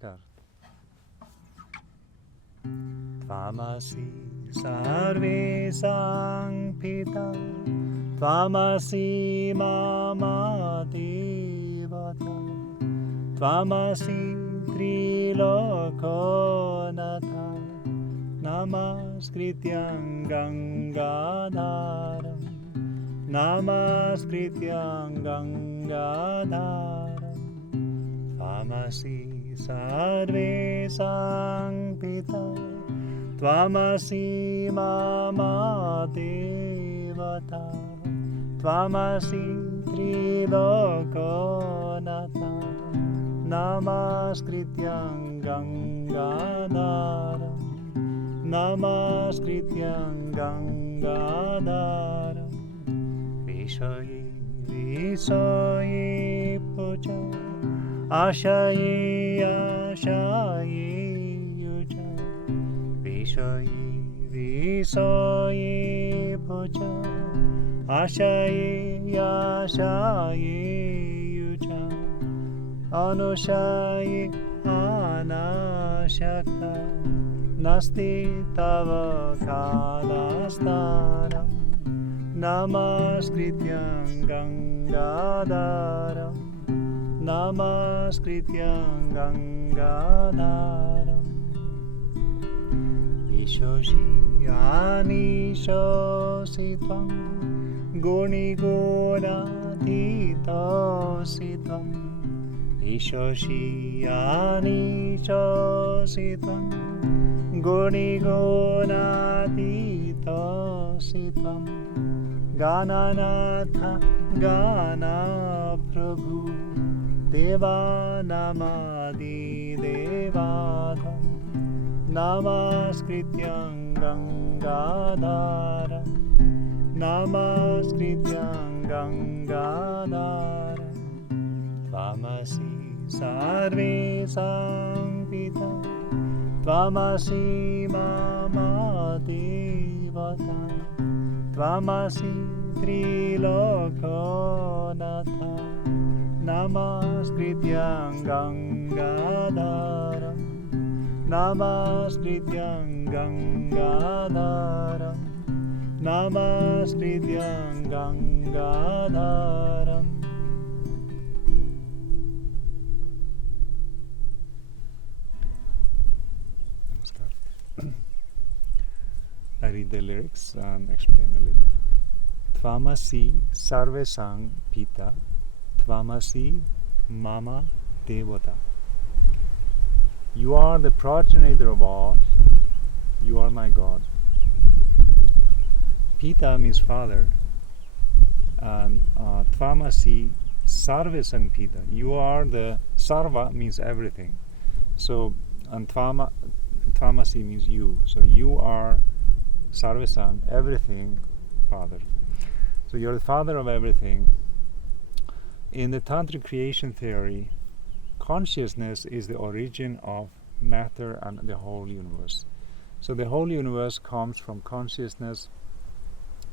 Namaskar. Tvamasi Sarvesham Pita, Tvamasi Mama Devata, Tvamasi Trilokonatha, Namaskrityam Gangadharam, Namaskrityam Gangadharam, Tvamasi Sarvesham Pita, Tvamasi Mama Devata, Tvamasi Trilokonatha, Namaskrityam Gangadharam, Namaskrityam Gangadharam, Vishaye Vishaye Puja, Ashaye Ashaye Yuja, Vishaye Vishaye Puja, Ashaye Ashaye Yuja, Anushaye Anashakta, Nasti Tava Kalastaram, Namaskrityam Gangadharam, Namaskrityam Gangadharam, Ishoshi Anishosi-tvam, Guni-gunatitosi-tvam, Ishoshi Anishosi-tvam, Guni-gunatitosi-tvam, Gananatha Gana Prabhu, Devanamadi Devadam, Namaskrityam Gangadharam, Namaskrityam Gangadharam, Tvamasi Sarvesham Pita, Tvamasi Mama Devata, Tvamasi Trilokonatha, Namaskrityam Gangadharam, Namaskrityam Gangadharam, Namaskrityam Gangadharam. I read the lyrics and explain a little. Tvamasi Sarvesham Pita, Tvamasi Mama Devata. You are the progenitor of all. You are my God. Pita means father, and Tvamasi Sarvesham Pita. You are the Sarva means everything. So, and Tvamasi means you. So you are Sarvesham, everything, Father. So you're the Father of everything. In the Tantric creation theory, consciousness is the origin of matter and the whole universe. So the whole universe comes from consciousness,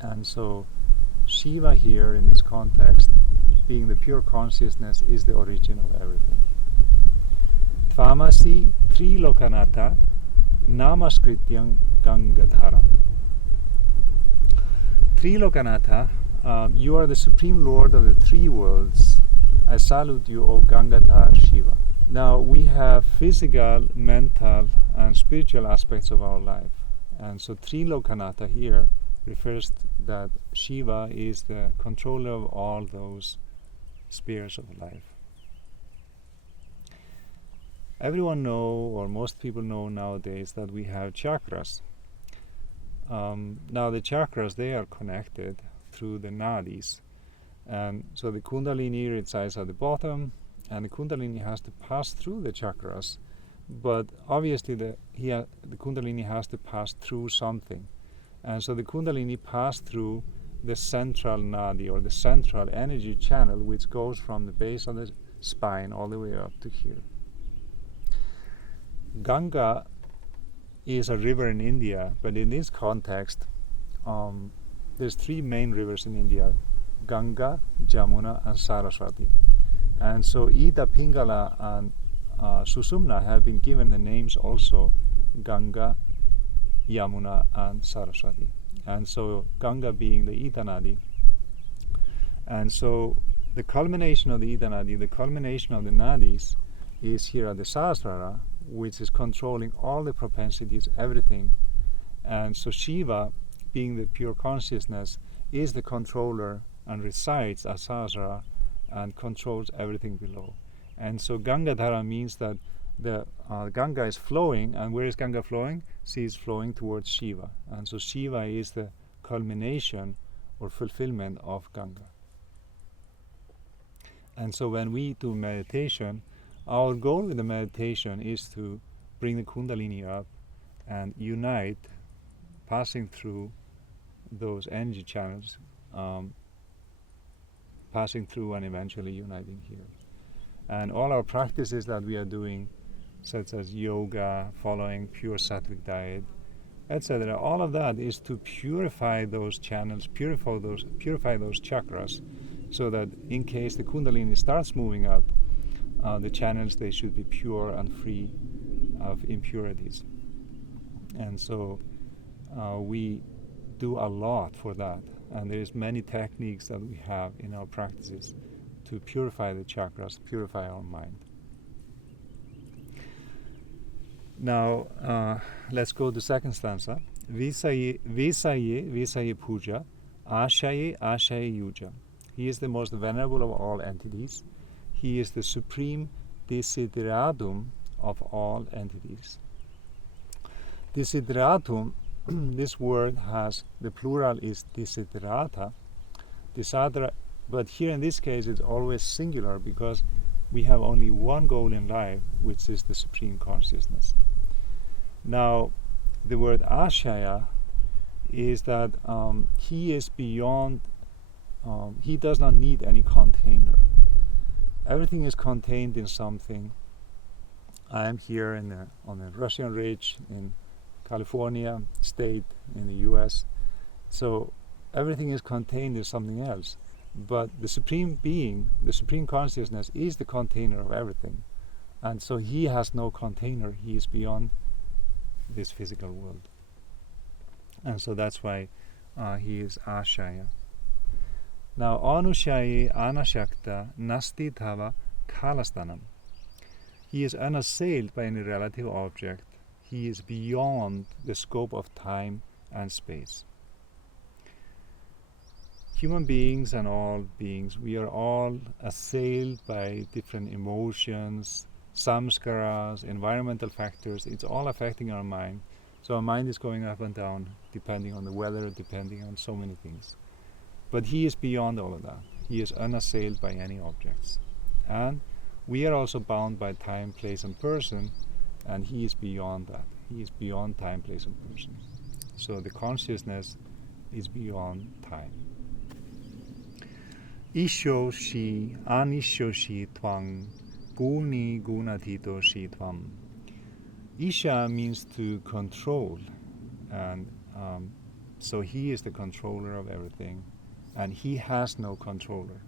and so Shiva here in this context, being the pure consciousness, is the origin of everything. Tvamasi Trilokanatha Namaskrityam Gangadharam. Trilokanatha, you are the Supreme Lord of the three worlds. I salute you, O Gangadhar Shiva. Now we have physical, mental and spiritual aspects of our life. And so Trilokanatha here refers that Shiva is the controller of all those spheres of life. Everyone know, or most people know nowadays, that we have chakras. Now the chakras, they are connected through the nadis. And so the Kundalini resides at the bottom, and the Kundalini has to pass through the chakras. But obviously the Kundalini has to pass through something. And so the Kundalini passed through the central nadi, or the central energy channel, which goes from the base of the spine all the way up to here. Ganga is a river in India, but in this context, there's three main rivers in India: Ganga, Jamuna, and Saraswati. And so Ida, Pingala, and Susumna have been given the names also Ganga, Yamuna and Saraswati. And so Ganga being the Ida Nadi. And so the culmination of the Ida Nadi, the culmination of the Nadis is here at the Sahasrara, which is controlling all the propensities, everything. And so Shiva, being the pure consciousness, is the controller and resides at Sahasrara and controls everything below. And so Gangadhara means that the Ganga is flowing, and where is Ganga flowing? She is flowing towards Shiva. And so Shiva is the culmination or fulfillment of Ganga. And so when we do meditation, our goal with the meditation is to bring the Kundalini up and unite, passing through those energy channels, passing through and eventually uniting here. And all our practices that we are doing, such as yoga, following pure sattvic diet, etc., all of that is to purify those channels, purify those chakras, so that in case the Kundalini starts moving up, the channels, they should be pure and free of impurities. And so we do a lot for that, and there's many techniques that we have in our practices to purify the chakras, purify our mind. Now let's go to second stanza. Visaye visaye puja, ashaye ashaye yuja. He is the most venerable of all entities. He is the supreme desideratum of all entities. Desideratum, this word has, the plural is desiderata, but here in this case it's always singular because we have only one goal in life, which is the supreme consciousness. Now, the word ashaya is that he is beyond, he does not need any container. Everything is contained in something. I am here on the Russian Ridge in California state in the US. So everything is contained in something else. But the Supreme Being, the Supreme Consciousness is the container of everything. And so he has no container. He is beyond this physical world. And so that's why he is Ashaya. Now, Anushaye Anashakta Nasti Tava Kalastanam. He is unassailed by any relative object. He is beyond the scope of time and space. Human beings and all beings, we are all assailed by different emotions, samskaras, environmental factors. It's all affecting our mind. So our mind is going up and down depending on the weather, depending on so many things. But he is beyond all of that. He is unassailed by any objects. And we are also bound by time, place and person, and he is beyond that. He is beyond time, place and person. So the consciousness is beyond time. Isho shi anisho shi twang guni gunatito shi tvam. Isha means to control, and so he is the controller of everything, and he has no controller.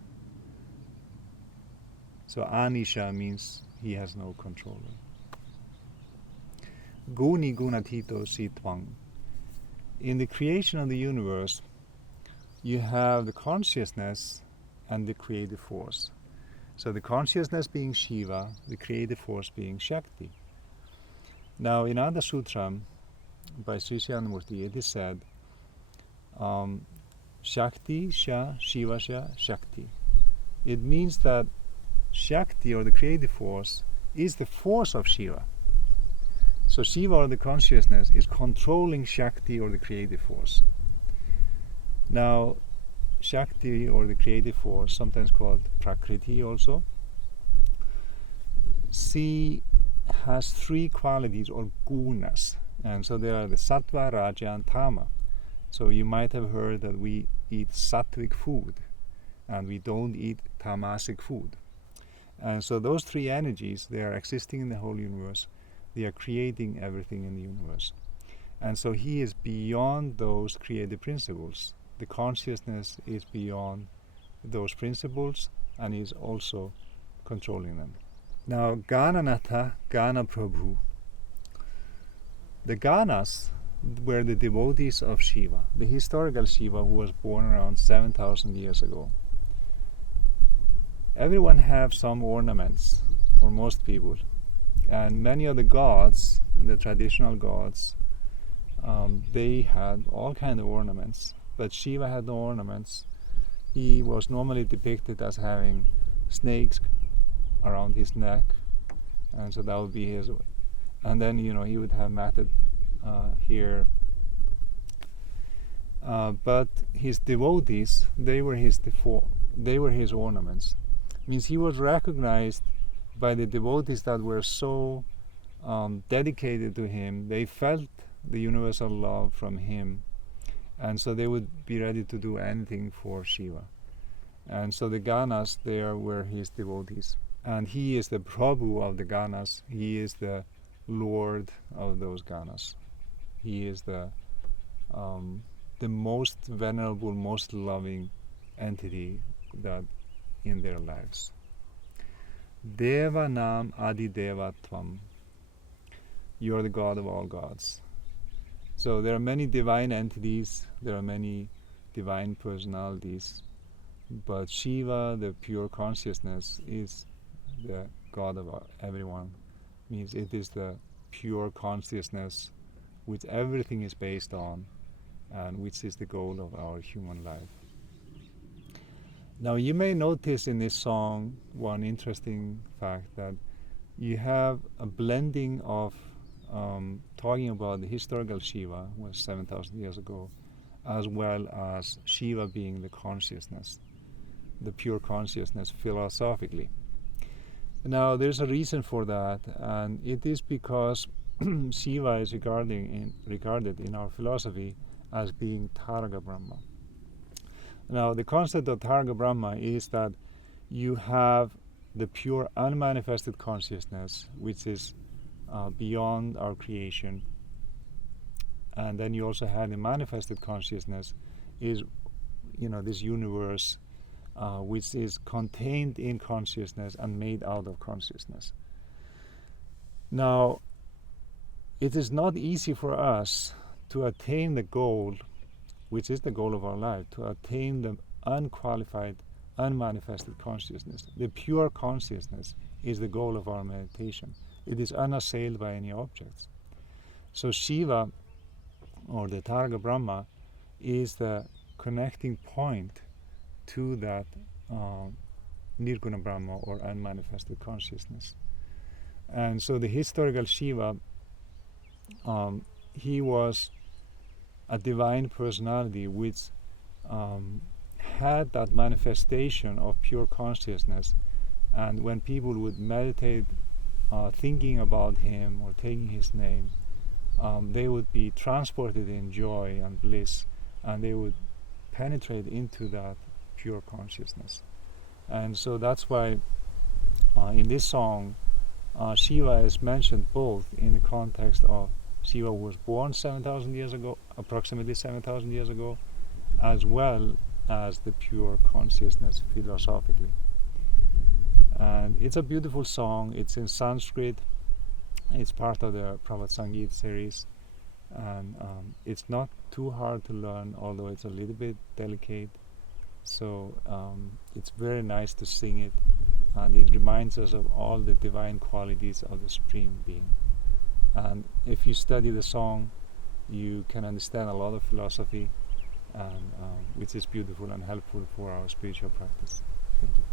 So anisha means he has no controller. Guni gunatito si tvang. In the creation of the universe, you have the consciousness and the creative force. So the consciousness being Shiva, the creative force being Shakti. Now in Ada Sutra by Sri Syanamurti, it is said, Shakti Sha Shiva Sha Shakti. It means that Shakti, or the creative force, is the force of Shiva. So Shiva, or the consciousness, is controlling Shakti, or the creative force. Now Shakti, or the creative force, sometimes called Prakriti also, she has three qualities, or gunas, and so there are the Sattva, Raja and Tama. So you might have heard that we eat sattvic food and we don't eat tamasic food. And so those three energies, they are existing in the whole universe. They are creating everything in the universe. And so he is beyond those creative principles. The consciousness is beyond those principles and is also controlling them. Now, Gananatha, Gana Prabhu. The Ganas were the devotees of Shiva, the historical Shiva who was born around 7,000 years ago. Everyone have some ornaments, or most people, and many of the gods, the traditional gods, they had all kind of ornaments, but Shiva had no ornaments. He was normally depicted as having snakes around his neck, and so that would be his. And then he would have matted hair. But his devotees, they were his ornaments. Means he was recognized by the devotees that were so dedicated to him. They felt the universal love from him, and so they would be ready to do anything for Shiva. And so the Ganas there were his devotees, and he is the Prabhu of the Ganas. He is the Lord of those Ganas. He is the most venerable, most loving entity that in their lives. Deva Nam Adi Deva Tvam. You are the God of all gods. So there are many divine entities, there are many divine personalities, but Shiva, the pure consciousness, is the God of everyone. Means it is the pure consciousness which everything is based on, and which is the goal of our human life. Now you may notice in this song one interesting fact, that you have a blending of talking about the historical Shiva, was 7,000 years ago, as well as Shiva being the consciousness, the pure consciousness philosophically. Now there's a reason for that, and it is because Shiva is regarded in our philosophy as being Targa Brahma. Now the concept of Targa Brahma is that you have the pure unmanifested consciousness, which is beyond our creation, and then you also have the manifested consciousness, is this universe which is contained in consciousness and made out of consciousness. Now it is not easy for us to attain the goal, which is the goal of our life, to attain the unqualified, unmanifested consciousness. The pure consciousness is the goal of our meditation. It is unassailed by any objects. So Shiva, or the Targa Brahma, is the connecting point to that Nirguna Brahma, or unmanifested consciousness. And so the historical Shiva, he was a divine personality which had that manifestation of pure consciousness, and when people would meditate thinking about him or taking his name, they would be transported in joy and bliss, and they would penetrate into that pure consciousness. And so that's why in this song Shiva is mentioned both in the context of Shiva was born 7,000 years ago, approximately 7,000 years ago, as well as the pure consciousness philosophically. And it's a beautiful song. It's in Sanskrit. It's part of the Prabhat Samgiita series, and it's not too hard to learn, although it's a little bit delicate. So it's very nice to sing it, and it reminds us of all the divine qualities of the Supreme Being. And if you study the song, you can understand a lot of philosophy, and which is beautiful and helpful for our spiritual practice. Thank you.